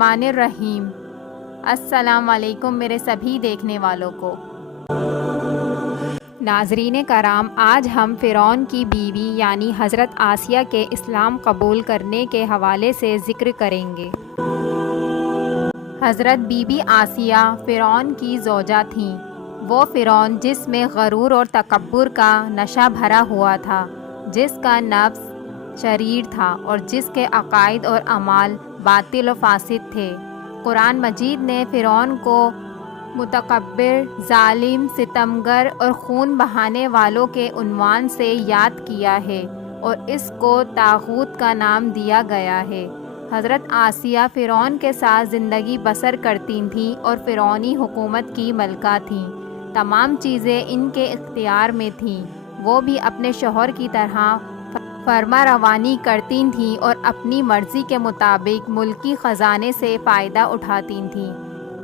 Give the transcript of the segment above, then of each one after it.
الرحمن الرحیم۔ السلام علیکم میرے سبھی دیکھنے والوں کو۔ ناظرین کرام، آج ہم فرعون کی بیوی یعنی حضرت آسیہ کے اسلام قبول کرنے کے حوالے سے ذکر کریں گے۔ حضرت بی بی آسیہ فرعون کی زوجہ تھیں۔ وہ فرعون جس میں غرور اور تکبر کا نشہ بھرا ہوا تھا، جس کا نفس شریر تھا اور جس کے عقائد اور اعمال باطل و فاسد تھے۔ قرآن مجید نے فرعون کو متکبر، ظالم، ستمگر اور خون بہانے والوں کے عنوان سے یاد کیا ہے اور اس کو طاغوت کا نام دیا گیا ہے۔ حضرت آسیہ فرعون کے ساتھ زندگی بسر کرتی تھیں اور فرعونی حکومت کی ملکہ تھیں۔ تمام چیزیں ان کے اختیار میں تھیں۔ وہ بھی اپنے شوہر کی طرح فرما روانی کرتی تھیں اور اپنی مرضی کے مطابق ملکی خزانے سے فائدہ اٹھاتی تھیں۔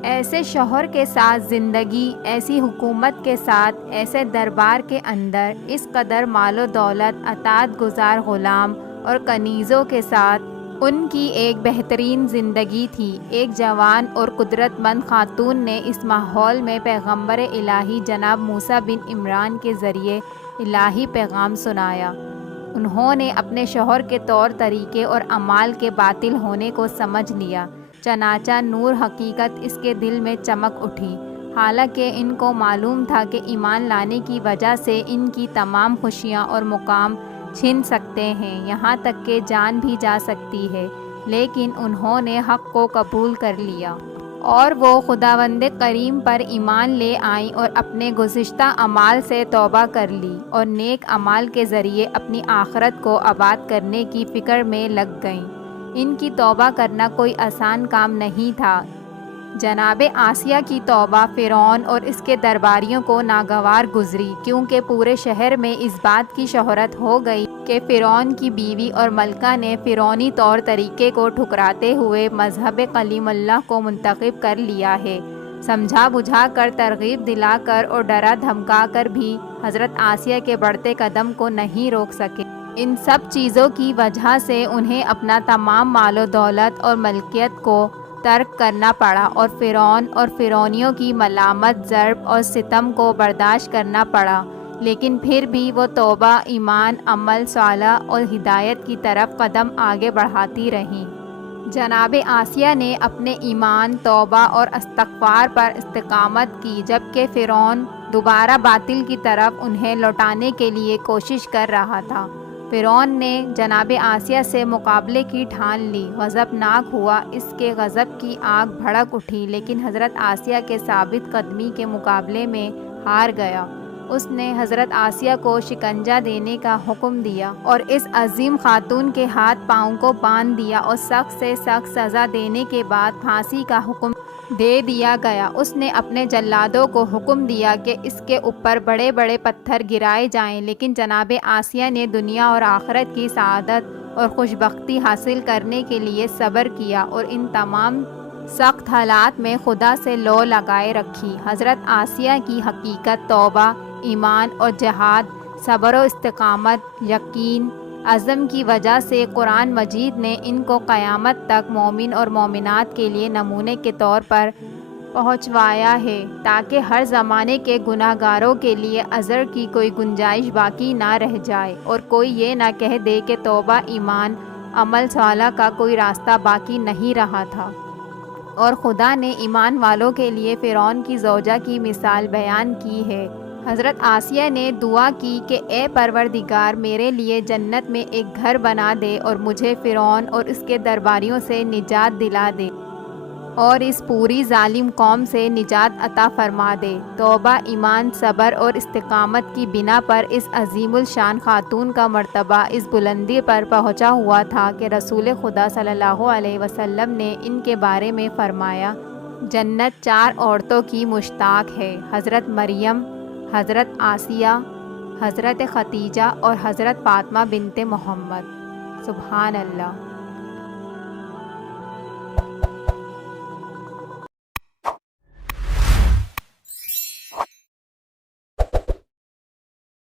ایسے شوہر کے ساتھ زندگی، ایسی حکومت کے ساتھ، ایسے دربار کے اندر اس قدر مال و دولت، اطاعت گزار غلام اور کنیزوں کے ساتھ ان کی ایک بہترین زندگی تھی۔ ایک جوان اور قدرت مند خاتون نے اس ماحول میں پیغمبر الہی جناب موسیٰ بن عمران کے ذریعے الہی پیغام سنایا۔ انہوں نے اپنے شوہر کے طور طریقے اور اعمال کے باطل ہونے کو سمجھ لیا، چنانچہ نور حقیقت اس کے دل میں چمک اٹھی۔ حالانکہ ان کو معلوم تھا کہ ایمان لانے کی وجہ سے ان کی تمام خوشیاں اور مقام چھن سکتے ہیں، یہاں تک کہ جان بھی جا سکتی ہے، لیکن انہوں نے حق کو قبول کر لیا اور وہ خداوند کریم پر ایمان لے آئیں اور اپنے گزشتہ اعمال سے توبہ کر لی اور نیک اعمال کے ذریعے اپنی آخرت کو آباد کرنے کی فکر میں لگ گئیں۔ ان کی توبہ کرنا کوئی آسان کام نہیں تھا۔ جناب آسیہ کی توبہ فرعون اور اس کے درباریوں کو ناگوار گزری، کیونکہ پورے شہر میں اس بات کی شہرت ہو گئی کہ فرعون کی بیوی اور ملکہ نے فرعونی طور طریقے کو ٹھکراتے ہوئے مذہب کلیم اللہ کو منتخب کر لیا ہے۔ سمجھا بجھا کر، ترغیب دلا کر اور ڈرا دھمکا کر بھی حضرت آسیہ کے بڑھتے قدم کو نہیں روک سکے۔ ان سب چیزوں کی وجہ سے انہیں اپنا تمام مال و دولت اور ملکیت کو ترک کرنا پڑا اور فرعون اور فرعونیوں کی ملامت، ضرب اور ستم کو برداشت کرنا پڑا، لیکن پھر بھی وہ توبہ، ایمان، عمل صالح اور ہدایت کی طرف قدم آگے بڑھاتی رہیں۔ جناب آسیہ نے اپنے ایمان، توبہ اور استغفار پر استقامت کی، جبکہ فرعون دوبارہ باطل کی طرف انہیں لوٹانے کے لیے کوشش کر رہا تھا۔ فرعون نے جناب آسیہ سے مقابلے کی ٹھان لی، غضبناک ہوا، اس کے غضب کی آگ بھڑک اٹھی، لیکن حضرت آسیہ کے ثابت قدمی کے مقابلے میں ہار گیا۔ اس نے حضرت آسیہ کو شکنجہ دینے کا حکم دیا اور اس عظیم خاتون کے ہاتھ پاؤں کو باندھ دیا اور سخت سے سخت سزا دینے کے بعد پھانسی کا حکم دے دیا گیا۔ اس نے اپنے جلادوں کو حکم دیا کہ اس کے اوپر بڑے بڑے پتھر گرائے جائیں، لیکن جناب آسیہ نے دنیا اور آخرت کی سعادت اور خوشبختی حاصل کرنے کے لیے صبر کیا اور ان تمام سخت حالات میں خدا سے لو لگائے رکھی۔ حضرت آسیہ کی حقیقت توبہ، ایمان اور جہاد، صبر و استقامت، یقین، عزم کی وجہ سے قرآن مجید نے ان کو قیامت تک مومن اور مومنات کے لیے نمونے کے طور پر پہنچوایا ہے، تاکہ ہر زمانے کے گناہ گاروں کے لیے عذر کی کوئی گنجائش باقی نہ رہ جائے اور کوئی یہ نہ کہہ دے کہ توبہ، ایمان، عمل صالح کا کوئی راستہ باقی نہیں رہا تھا۔ اور خدا نے ایمان والوں کے لیے فرعون کی زوجہ کی مثال بیان کی ہے۔ حضرت آسیہ نے دعا کی کہ اے پروردگار، میرے لیے جنت میں ایک گھر بنا دے اور مجھے فرعون اور اس کے درباریوں سے نجات دلا دے اور اس پوری ظالم قوم سے نجات عطا فرما دے۔ توبہ، ایمان، صبر اور استقامت کی بنا پر اس عظیم الشان خاتون کا مرتبہ اس بلندی پر پہنچا ہوا تھا کہ رسول خدا صلی اللہ علیہ وسلم نے ان کے بارے میں فرمایا، جنت 4 عورتوں کی مشتاق ہے: حضرت مریم، حضرت آسیہ، حضرت ختیجہ اور حضرت فاطمہ بنت محمد۔ سبحان اللہ۔